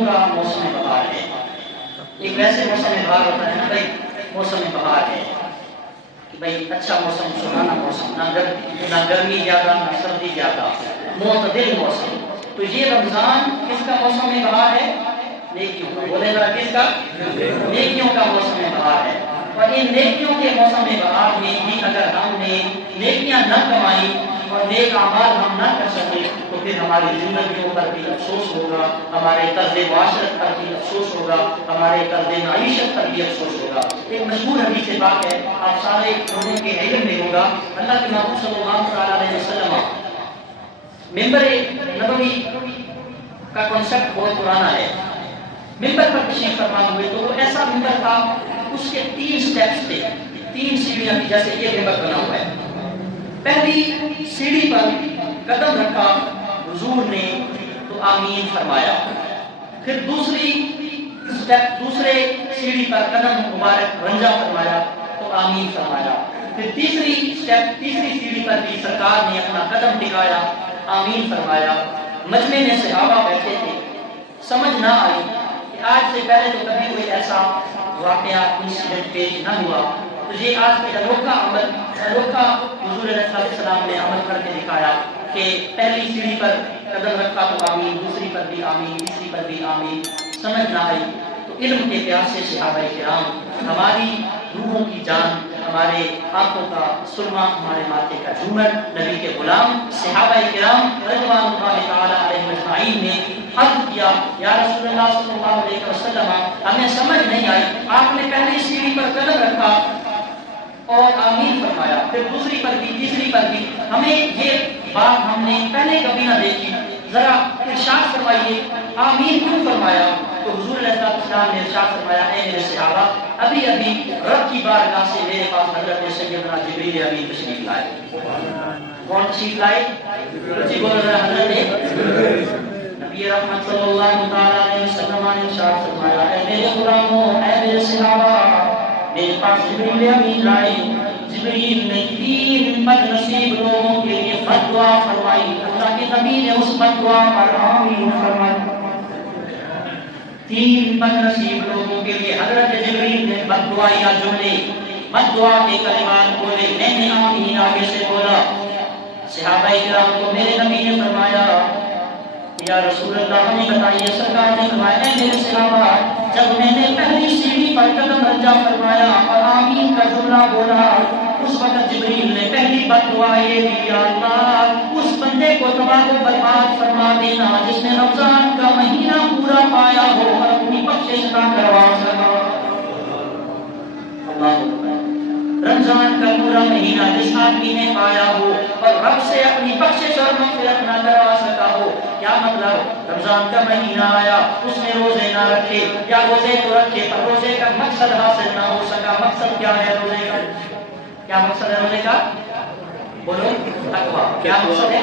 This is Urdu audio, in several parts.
نیکیوں کا موسم بہار ہے۔ ایک ویسے موسم بہار ہوتا ہے نا بھائی، موسم بہار ہے کہ بھائی اچھا موسم، سہانا موسم، نہ گرمی زیادہ نہ سردی زیادہ، معتدل موسم۔ تو یہ رمضان کس کا موسم بہار ہے؟ نیکیوں کا۔ بولے گا کس کا؟ نیکیوں کا موسم بہار ہے۔ اور ان نیکیوں کے موسم بہار میں بھی اگر ہم نے نیکیاں نہ کمائی اور نیک اعمال ہم نہ کر سکے تو پھر ہماری زندگیوں پر بھی افسوس ہوگا، ہمارے طرز معاشرت پر بھی افسوس ہوگا، ہمارے طرز معیشت پر بھی افسوس ہوگا۔ ایک مشہور حدیث پاک ہے، آپ سارے لوگوں کے علم میں ہوگا، اللہ کے محبوب صلی اللہ علیہ وسلم ممبر نبوی کا کنسپٹ بہت پرانا ہے۔ ممبر پر تشریف فرما ہوئے تو وہ ایسا ممبر تھا، اس کے 3 سٹیپس تھے، 3 سیڑھیاں تھی، جیسے یہ ممبر بنا ہوا ہے۔ پہلی سیڑھی پر قدم رکھا حضور نے تو آمین فرمایا، پھر دوسرے سیڑھی پر قدم مبارک رنجا فرمایا تو آمین فرمایا، پھر تیسری سیڑھی پر بھی سرکار نے اپنا قدم ٹکایا، آمین فرمایا۔ مجمع میں صحابہ بیٹھے تھے، سمجھ نہ آئی کہ آج سے پہلے تو کبھی کوئی ایسا واقعہ انسیڈنٹ پیش نہ ہوا، تو یہ آج کا انوکھا حضور علیہ السلام نے عمل کر کے دکھایا کہ پہلی سیڑھی پر قدم رکھا تو آمین، دوسری پر بھی آمین، تیسری پر بھی آمین۔ سمجھ نہ آئی تو علم کے پیار سے صحابہ کرام، ہماری روحوں کی جان، ہمارے آنکھوں کا سرما، ہمارے ماتھے کا جھومر، نبی کے غلام صحابہ کرام رضوان اللہ تعالی علیہم اجمعین نے عرض کیا، یا رسول اللہ صلی اللہ علیہ وسلم ہمیں سمجھ نہیں آئی، آپ نے پہلی سیڑھی پر قدم رکھا اور آمین فرمایا، پھر دوسری پر بھی، تیسری پر بھی، ہمیں یہ بات ہم نے پہلے کبھی نہ دیکھی، ذرا ارشاد فرمائیے آمین کیوں فرمایا؟ تو حضور علیہ السلام نے ارشاد فرمایا، اے میرے صحابہ، ابھی رب کی بارگاہ سے میرے پاس حضرت سیدنا جبریل امین تشریف لائے۔ کون تشریف لائے؟ جی بولو ذرا، حضرت نبی رحمت صلی اللہ علیہ وسلم نے ارشاد فرمایا، اے میرے غلاموں، اے میرے صحابہ، میرے پاس جبریل امین آئے۔ جبریل نے 3 بد نصیب لوگوں کے لیے بد دعا فرمائی، اللہ کے نبی نے اس بد دعا پر آمین فرمائی۔ 3 بد نصیب لوگوں کے لیے حضرت جبریل نے بد دعائیاں جملے، بد دعا کے کلمات بولے، میں نے آمین آگے سے بولا۔ صحابہ کرام کو میرے نبی نے فرمایا، یا رسول اللہ ہمیں بتائیے، سرکار نے فرمایا، اے میرے صحابہ، جب میں نے پہلی سیڑھی پر قدم رجا فرمایا اور آمین کا جملہ بولا، اس وقت جبریل نے پہلی بد دعا یہ دی، یا اللہ اس بندے کو تباہ و برباد فرما دینا جس نے رمضان کا مہینہ پورا پایا ہو اور اپنی بخشش نہ کروا سکا۔ رمضان کا پورا مہینہ جس آدمی نے پایا ہو اور رب سے اپنی بخشش اور مغفرت نہ کروا سکا ہو، کیا مطلب؟ رمضان کا مہینہ آیا، اس نے روزے نہ رکھے، یا روزے تو رکھے پر روزے کا مقصد حاصل نہ ہو سکا۔ مقصد کیا ہے روزے کا؟ کیا مقصد ہے روزے کا؟ بولو، تقویٰ۔ کیا مقصد ہے؟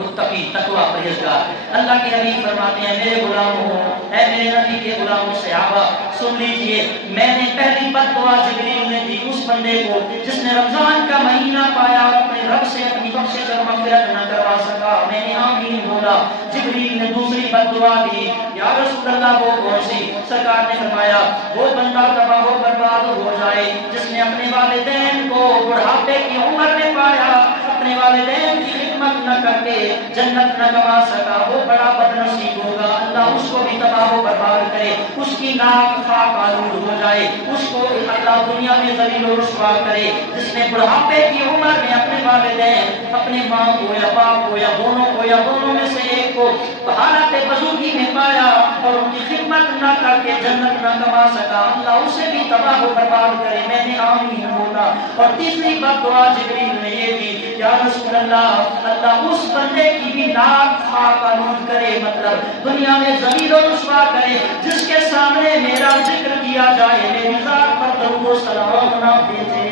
متقی، تقویٰ، پرہیزگار۔ اللہ کے حبیب فرماتے ہیں، میرے غلاموں، اے میرے نبی کے غلاموں صحابہ، سن لیجئے، میں نے پہلی بد دعا جبریل نے دی اس بندے کو جس نے رمضان کا مہینہ پایا اور اپنے رب سے اپنی بخشش اور مغفرت نہ کروا سکا، میں نے آمین بولا۔ جبریل نے دوسری بد دعا دی، یا رسول اللہ وہ کون سی؟ سرکار نے فرمایا، وہ بندہ تباہ و برباد ہو جائے جس نے اپنے والدین کو بڑھاپے کی عمر میں پایا، اپنے والدین کی خدمت نہ کر کے جنت نہ کما سکا، وہ بڑا بد نصیب ہوگا۔ اللہ اس کو بھی تباہ و برباد کرے، اس کی ناک خاک آلود ہو جائے، اس کو اللہ دنیا میں ذلیل و رسوا کرے جس نے بڑھاپے کی عمر میں اپنے والدین، اپنے ماں کو یا باپ کو یا دونوں میں سے ایک کو حالت بزرگی میں پایا اور ان کی خدمت نہ کر کے جنت نہ کما سکا، اللہ اسے بھی تباہ و برباد کرے۔ میں نے آمین بولا۔ اور تیسری بات دعا جبریل نے یہ دی، یا رسول اللہ، اللہ اس بندے کی بھی ناک خاک آلود کرے، مطلب دنیا میں ذلیل و رسوا کرے جس کے سامنے میرا ذکر کیا جائے، میری ذات پر درود و سلام نہ بھیجے۔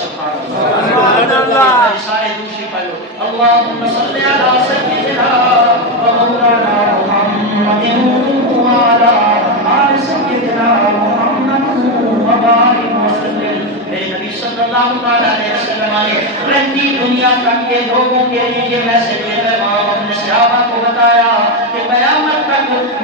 سبحان اللہ۔ سارے دوسری پڑھو، اللہم صلی علی سیدنا و مولانا محمد وعلی آل سیدنا محمد وبارک وسلم۔ میرے نبی صلی اللہ علیہ وسلم نے رہتی دنیا تک کے لوگوں کے لیے یہ میسج اپنے صحابہ کو بتایا کہ قیامت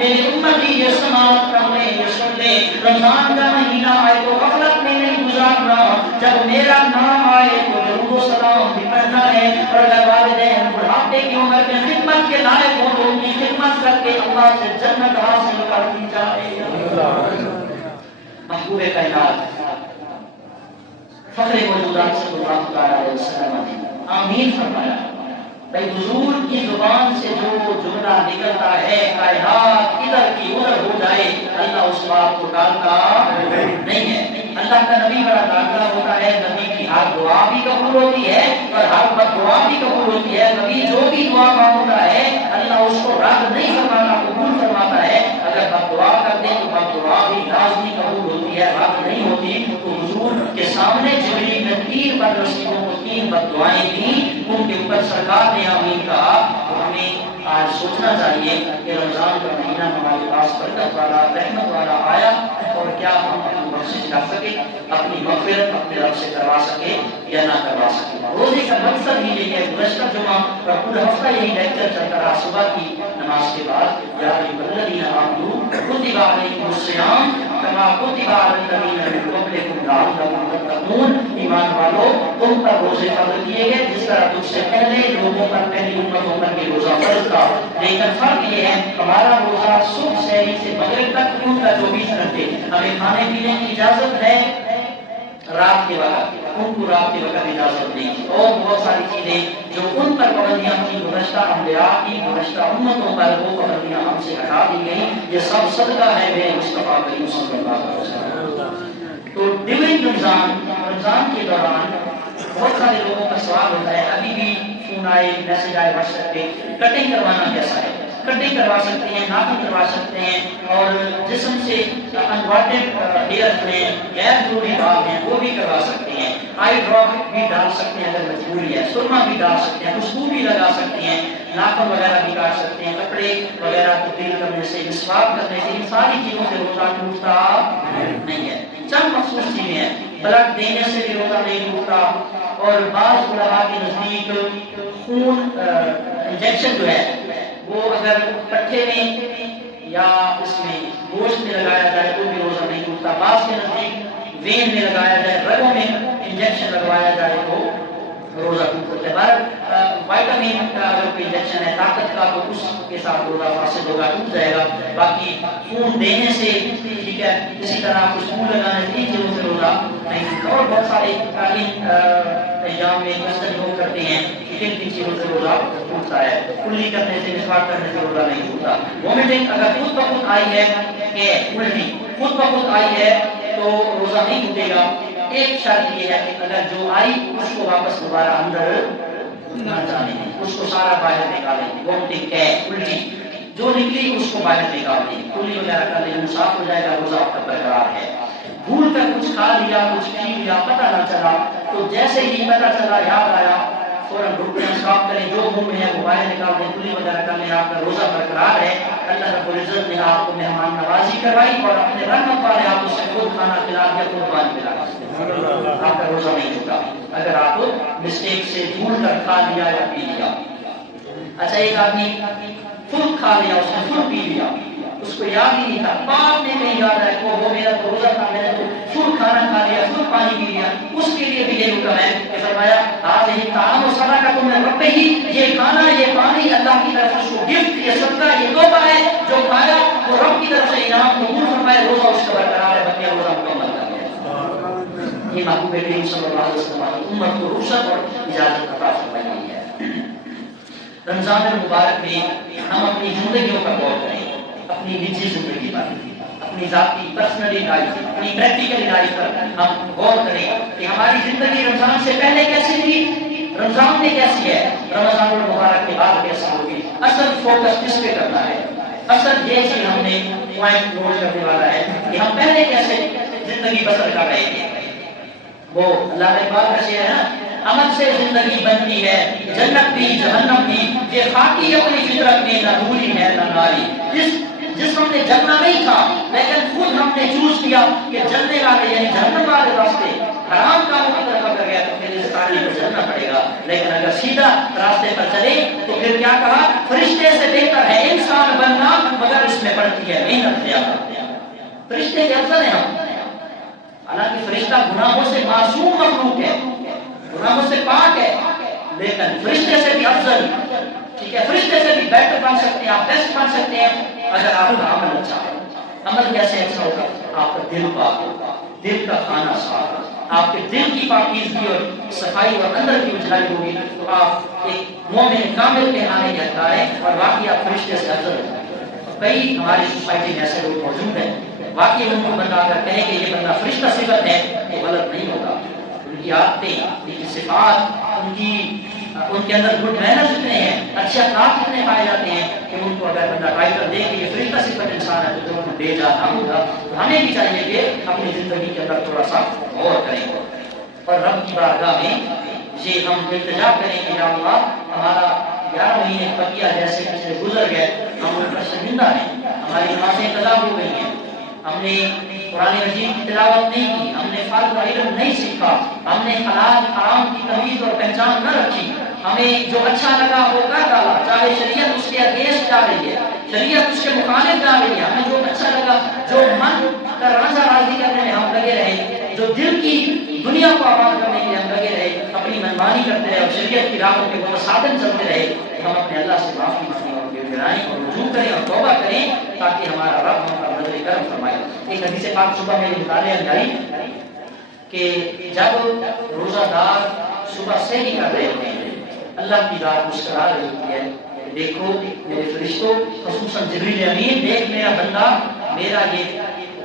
میری امتی یہ سماعت کر لیں، یہ سن لیں، رمضان کا مہینہ آئے تو غفلت میں نہیں گزارنا، جب میرا نام آئے تو درود و سلام بھی پڑھنا ہے، اور اگر والدین بڑھاپے کی عمر میں خدمت کے لائق ہو تو ان کی خدمت کر کے اللہ سے جنت حاصل کر دی جائے۔ محبوب کائنات فخر موجودات صلی اللہ علیہ وسلم نے آمین فرمایا۔ بھائی حضور کی زبان سے جو جملہ نکلتا ہے کائنات ادھر کی ادھر ہو جائے، اللہ اس بات کو ٹالتا نہیں ہے۔ اللہ کا نبی بڑا ڈاکٹر ہوتا ہے، نبی کی ہر دعا بھی قبول ہوتی ہے اور ہر بد دعا بھی قبول ہوتی ہے۔ نبی جو بھی دعا مانگتا ہے اللہ اس کو رد نہیں فرماتا، قبول فرماتا ہے۔ اگر بد دعا کرتے تو بد دعا بھی لازمی قبول ہوتی ہے، رد نہیں ہوتی۔ تو حضور کے سامنے جبریل نے 3 بد رسولوں کو 3 بد دعائیں دی، ان کے اوپر سرکار نے آمین کہا۔ تو ہمیں آج سوچنا چاہیے کہ رمضان کا مہینہ ہمارے پاس برکت والا رحمت والا آیا، اور کیا ہم اپنی بخشش کر سکے، اپنی مغفرت اپنے رب سے کروا سکے یا نہ کروا سکے۔ روزے کا مقصد ہی یہ ہے، گزشتہ جمعہ اور پورا ہفتہ یہی لیکچر چلتا رہا صبح کی نماز کے بعد، یا الذین آمنوا کتب علیکم الصیام کما کتب علی الذین من قبلکم لعلکم تتقون۔ ایمان والو تم پر روزے فرض کیے گئے جس طرح تم سے پہلے لوگوں پر، پہلی امتوں پر بھی روزہ فرض تھا، لیکن فرق یہ ہے ہمارا روزہ صبح سحری سے مغرب تک، ان کا 24 گھنٹے ہمیں کھانے پینے کی اجازت ہے رات کے وقت، ان کو رات کے وقت اجازت نہیں تھی، اور بہت ساری چیزیں جو ان پر پابندیاں تھیں گزشتہ انبیاء کی، گزشتہ امتوں پر، وہ پابندیاں ہم سے ہٹا دی گئیں۔ یہ سب صدقہ ہے میرے مصطفیٰ کریم صلی اللہ علیہ وسلم۔ تو ڈیورنگ رمضان کے دوران بہت سارے لوگوں کا سوال ہوتا ہے، ابھی بھی فون آئے، میسج آئے واٹس ایپ پہ، کٹنگ کروانا کیسا ہے؟ کٹنگ کروا سکتے ہیں، ناخن کروا سکتے ہیں، اور جسم سے انوانٹیڈ ہیئر میں غیر ضروری بال ہیں وہ بھی کروا سکتے ہیں، آئی ڈراپ بھی ڈال سکتے ہیں اگر مجبوری ہے، سرما بھی ڈال سکتے ہیں، خوشبو بھی لگا سکتے ہیں، ناخن وغیرہ بھی کاٹ سکتے ہیں، کپڑے وغیرہ تبدیل کرنے سے، مسواک کرنے سے، ان ساری چیزوں سے روزہ ٹوٹتا نہیں ہے۔ چند مخصوص چیزیں ہیں، بلڈ دینے سے بھی روزہ نہیں ٹوٹتا، اور بعض علماء کے نزدیک خون انجیکشن جو ہے وہ اگر پٹھے میں یا اس میں گوشت میں لگایا جائے تو بھی روزہ نہیں ٹوٹتا۔ بعض کے نزدیک وین میں لگایا جائے، رگوں میں انجیکشن لگوایا جائے تو روزہ ٹوٹتا ہے۔ وائٹامن کا اگر کوئی انجیکشن ہے طاقت کا تو اس کے ساتھ روزہ فاسد ہوگا، ٹوٹ جائے گا۔ باقی خون دینے سے ٹھیک ہے، اسی طرح خوشبو لگانے سے، ان چیزوں سے روزہ نہیں ٹوٹتا۔ اور بہت سارے ایام میں لوگ کرتے ہیں کہ کن چیزوں سے روزہ ٹوٹتا ہے، کلی کرنے سے، مسواک کرنے سے روزہ نہیں ٹوٹتا۔ وومیٹنگ اگر خود بخود آئی ہے کہ الٹی خود بخود آئی ہے تو روزہ نہیں ٹوٹے گا۔ ایک شرط یہ ہے کہ اگر جو آئی اس کو واپس دوبارہ اندر نہ جانے دیں، اس کو سارا باہر نکالیں گے۔ وومیٹنگ ہے الٹی جو نکلی اس کو باہر نکال دیں، کلی وغیرہ کر لیں، صاف ہو جائے گا، روزہ آپ کا برقرار ہے۔ بھول کر کچھ کھا لیا، کچھ پی لیا، پتہ نہ چلا تو جیسے ہی پتہ چلا یاد آیا فوراً رکیں، صاف کریں، جو منہ میں ہے وہ باہر نکال دیں، کلی وغیرہ کر لیں، آپ کا روزہ برقرار ہے۔ اللہ رب العزت نے آپ کو مہمان نوازی کروائی اور اپنے رحمت والے ہاتھوں سے خود کھانا کھلا دیا، خود پانی پلا دیا، آپ کا روزہ نہیں ٹوٹا اگر آپ مسٹیک سے بھول کر کھا لیا یا پی لیا۔ اچھا ایک آدمی فل کھا لیا، اس نے فل پی لیا، اس کو یاد ہی نہیں تھا، بعد میں کہیں یاد آئے کہ وہ میرا تو روزہ تھا، میں نے تو فل کھانا کھا لیا، فل پانی پی لیا، اس کے لیے بھی یہ حکم ہے کہ فرمایا آج ہی طعام و صدقہ تم نے رب ہی، یہ کھانا یہ پانی اللہ کی طرف سے گفٹ، یہ صدقہ یہ تحفہ ہے، جو کھایا وہ رب کی طرف سے انعام قبول فرمائے، روزہ اس کا برقرار ہے، بقیہ روزہ مکمل کر لیا۔ یہ محبوب کریم صلی اللہ علیہ وسلم کی امت کو رخصت اور اجازت عطا فرمائی گئی ہے۔ رمضان المبارک میں ہم اپنی زندگیوں پر غور کریں، اپنی نجی زندگی پر، اپنی ذاتی پرسنلی لائف، اپنی پریکٹیکل لائف پر ہم غور کریں کہ ہماری زندگی رمضان سے پہلے کیسی تھی، رمضان میں کیسی ہے، رمضان المبارک کے بعد کیسی ہوگی۔ اصل فوکس کس پہ کرنا ہے، اصل یہ چیز ہم نے پوائنٹ نوٹ کرنے والا ہے کہ ہم پہلے کیسے زندگی بسر کر رہے تھے۔ وہ اللہ کے پاک کا شعر ہے نا، عمل سے زندگی بنتی ہے جنت بھی جہنم بھی، یہ خاکی اپنی فطرت میں نہ نوری ہے نہ ناری۔ جس ہم نے جلنا نہیں تھا لیکن خود ہم نے چوز کیا کہ جلنے والے یعنی جہنم والے راستے حرام کاموں کی طرف اگر گیا تو پھر اس تعلیم کو چلنا پڑے گا، لیکن اگر سیدھا راستے پر چلے تو پھر کیا کہا، فرشتے سے بہتر ہے انسان بننا اگر اس میں پڑتی ہے محنت زیادہ. فرشتے سے افضل ہیں ہم. حالانکہ فرشتہ گناہوں سے معصوم مخلوق ہے, گناہوں سے پاک ہے, لیکن فرشتے سے بھی افضل, ٹھیک ہے, فرشتے سے بھی بیٹر بن سکتے ہیں, آپ بیسٹ بن سکتے ہیں اگر آپ کا عمل اچھا ہے. عمل کیسے اچھا ہوگا؟ آپ کا دل پاک ہوگا, دل کا کھانا صاف ہوگا, آپ کے دل کی پاکیزگی اور صفائی اور اندر کی اجلائی ہوگی تو آپ ایک مومن کامل کہلانے کے حقدار ہیں اور واقعی آپ فرشتے سے افضل ہیں. کئی ہماری سوسائٹی میں ایسے لوگ موجود ہیں, واقعی ان کو بندہ اگر کہے کہ یہ بندہ فرشتہ صفت ہے تو غلط نہیں ہوگا. ان کی عادتیں, ان کی صفات, ان کے اندر گڈ مینرز اتنے ہیں, اچھے اخلاق اتنے پائے جاتے ہیں کہ ان کو اگر بندہ ٹائٹل دے کہ یہ فرشتہ صفت انسان ہے تو ان کو دے جانا ہوگا. تو ہمیں بھی چاہیے کہ اپنی زندگی کے اندر تھوڑا سا غور کریں اور رب کی بارگاہ میں یہ ہم التجا کریں کہ یا اللہ ہمارا 11 مہینے بقیہ جیسے کسی گزر گئے, ہم ان پر شرمندہ ہیں, ہماری نمازیں قضا ہو گئی ہیں, ہم نے قرآن مجید کی تلاوت نہیں کی, ہم نے فرض کا علم نہیں سیکھا, ہم نے حلال حرام کی تمیز اور پہچان نہ رکھی, ہمیں جو اچھا لگا وہ کر ڈالا, چاہے شریعت اس کے اگینسٹ جا رہی ہے, شریعت اس کے مخالف جا رہی ہے, ہمیں جو اچھا لگا, جو من کا راضا راضی کرنے میں ہم لگے رہے, جو دل کی دنیا کو آباد کرنے کے لیے ہم لگے رہے, اپنی منمانی کرتے رہے اور شریعت کی راہوں کے متصادم چلتے رہے, ہم اپنے اللہ سے معافی مانگیں اور گڑگڑائیں اور رجوع کریں اور توبہ کریں تاکہ ہمارا رب ہم پر نظر کرم فرمائے. ایک حدیث پاک صبح میں مطالعے میں آئی کہ جب روزہ دار صبح سے ہی کر رہے ہوتے ہیں, اللہ کی ذات مسکرا رہی ہوتی ہے, دیکھو میرے فرشتوں, خصوصاً جبریل امین, دیکھ میرا بندہ, میرا یہ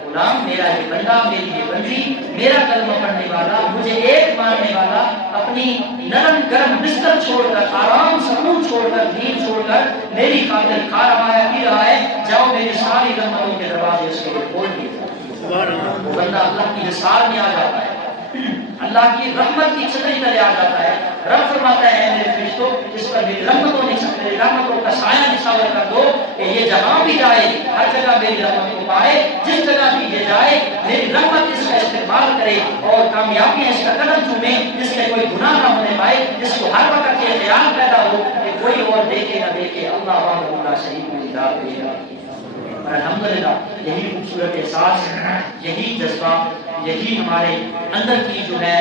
غلام, میرا یہ بندہ, میری یہ بندی, میرا کلمہ پڑھنے والا, مجھے ایک ماننے والا, اپنی نرم گرم بستر چھوڑ کر, آرام سکون چھوڑ کر, نیند چھوڑ کر میری خاطر کھا رہا ہے, پی رہا ہے, جاؤ میری ساری رحمتوں کے دروازے اس کے لیے کھول دیے. وہ بندہ اللہ کی نثار میں آ جاتا ہے, اللہ کی رحمت کی چھتری تلے آ جاتا ہے. رب فرماتا ہے میرے فرشتوں, اس پر میری رحمتوں میری رحمتوں کا سایہ نشاور کر دو کہ یہ جہاں بھی جائے ہر جگہ میری رحمت کو پائے, جس جگہ بھی یہ جائے میری رحمت اس کا استقبال کرے اور کامیابی اس کا قدم چومے, جس کے کوئی گناہ نہ ہونے پائے, جس کو ہر وقت یہ خیال پیدا ہو کہ کوئی اور دیکھے نہ دیکھے, اللہ وحدہ لا شریک لہ ذات الجلال. اور الحمدللہ یہی خوبصورت احساس, یہی جذبہ, یہی ہمارے اندر کی جو ہے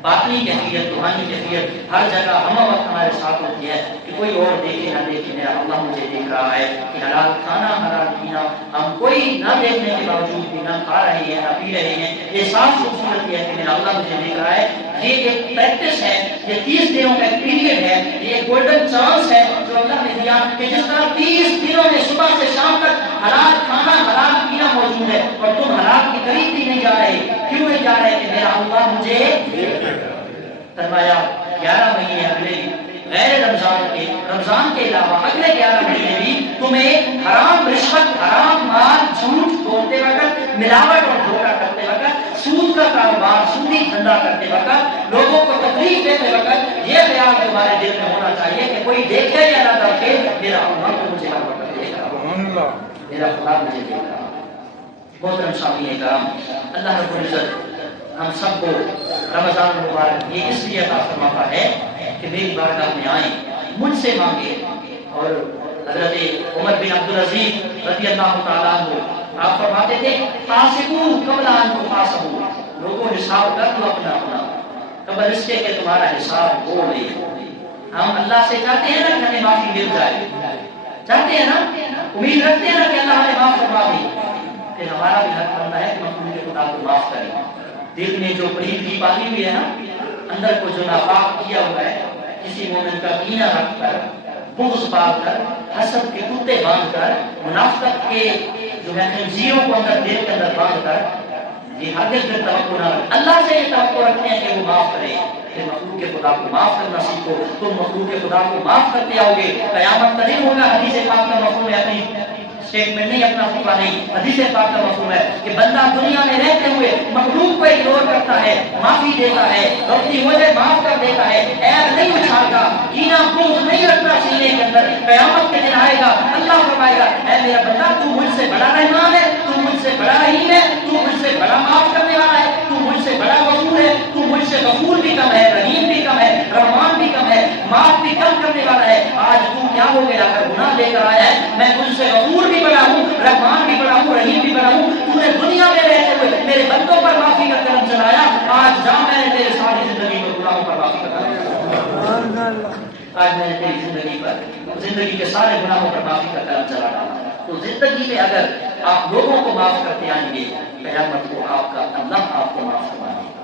باطنی کیفیت, روحانی کیفیت ہر جگہ ہم وقت ہمارے ساتھ ہوتی ہے کہ کوئی اور دیکھے نہ دیکھے, میرا اللہ مجھے دیکھ رہا ہے کہ حلال کھانا حلال پینا ہم کوئی نہ دیکھنے کے باوجود بھی نہ کھا رہے ہیں نہ پی رہے ہیں, یہ صاف خوبصورت ہے کہ میرا اللہ مجھے دیکھ رہا ہے. یہ ایک پریکٹس ہے, یہ 30 دنوں کا ایک پیریڈ ہے, یہ ایک گولڈن چانس ہے جو اللہ نے دیا کہ جس طرح 30 دنوں میں صبح سے شام تک حلال کھانا حلال پینا موجود ہے اور تم حلال کے قریب بھی نہیں جا رہے, کیوں نہیں جا رہے کہ میرا اللہ مجھے فرمایا 11 مہینے اگلے غیر رمضان کے علاوہ اگلے 11 مہینے بھی تمہیں حرام رشوت, حرام مال, جھوٹ بولتے وقت, ملاوٹ اور دھوکہ کرتے وقت, سود کا کاروبار, سودی دھندا کرتے وقت, لوگوں کو تکلیف دیتے وقت یہ خیال تمہارے دل میں ہونا چاہیے کہ کوئی دیکھے یا نہ دیکھے, میرا اللہ تو مجھے ہر وقت دیکھ رہا, میرا خدا مجھے دیکھ رہا. محترم سامعین کرام, اللہ رب العزت ہم سب کو رمضان مبارک یہ اس لیے عطا فرماتا ہے کہ میری بارگاہ میں آئیں, مجھ سے مانگے. اور حضرت عمر بن عبدالعزیز رضی اللہ تعالیٰ عنہ آپ فرماتے تھے حاسبوا قبل ان تحاسبوا, لوگوں حساب کر لو اپنا اپنا قبل اس کے کہ تمہارا حساب ہو لے. ہم اللہ سے چاہتے ہیں نا کہ ہمیں معافی مل جائے, چاہتے ہیں نا, امید رکھتے ہیں نا کہ اللہ ہمیں معاف فرما دے, پھر ہمارا بھی حق بنتا ہے کہ ہم کے خدا کو معاف کریں. دل میں جو پلیدگی پالی ہوئی ہے نا, اندر کو جو ناپاک کیا ہوا ہے, کسی مومن کا کینہ رکھ کر, بغض پال کر, حسد کے کتے باندھ کر, منافقت کے جو ہے خنزیروں کو اندر دل کے اندر باندھ کر, یہ ہرگز میں توقع نہ رکھ. اللہ سے یہ توقع رکھتے ہیں کہ وہ معاف کرے. پھر مخلوق کے خدا کو معاف کرنا سیکھو, تم مخلوق کے خدا کو معاف کرتے آؤ گے, قیامت کا دن ہوگا. حدیث پاک کا مفہوم ہے, اپنی اسٹیٹمنٹ نہیں, اپنا فتویٰ نہیں, حدیث پاک کا مفہوم ہے کہ بندہ دنیا میں رہتے ہوئے مخلوق کو اگنور کرتا ہے, معافی دیتا ہے, اپنی وجہ معاف کر دیتا ہے, عیب نہیں اچھالتا, کینہ بغض نہیں رکھتا سینے کے اندر. قیامت کے دن آئے گا, اللہ فرمائے گا اے میرا بندہ تو مجھ سے بڑا رحمان ہے, تو مجھ سے بڑا رحیم ہے, تو مجھ سے بڑا معاف کرنے والا ہے, تو مجھ سے بڑا غفور ہے, تو مجھ سے غفور بھی کم ہے, رحیم بھی کم ہے, رحمان بھی کم ہے, معاف بھی کم کرنے والا ہے. آج تو کیا ہو گیا, اگر گناہ لے کر آیا ہے, میں تجھ سے غفور بھی آج میں نے تیری زندگی پر، زندگی کے سارے گناہوں پر معافی کا کرم چلا ڈالا، تو زندگی میں اگر آپ لوگوں کو معاف کرتے آئیں گے، قیامت کو آپ کا اللہ آپ کو معاف فرمائے گا۔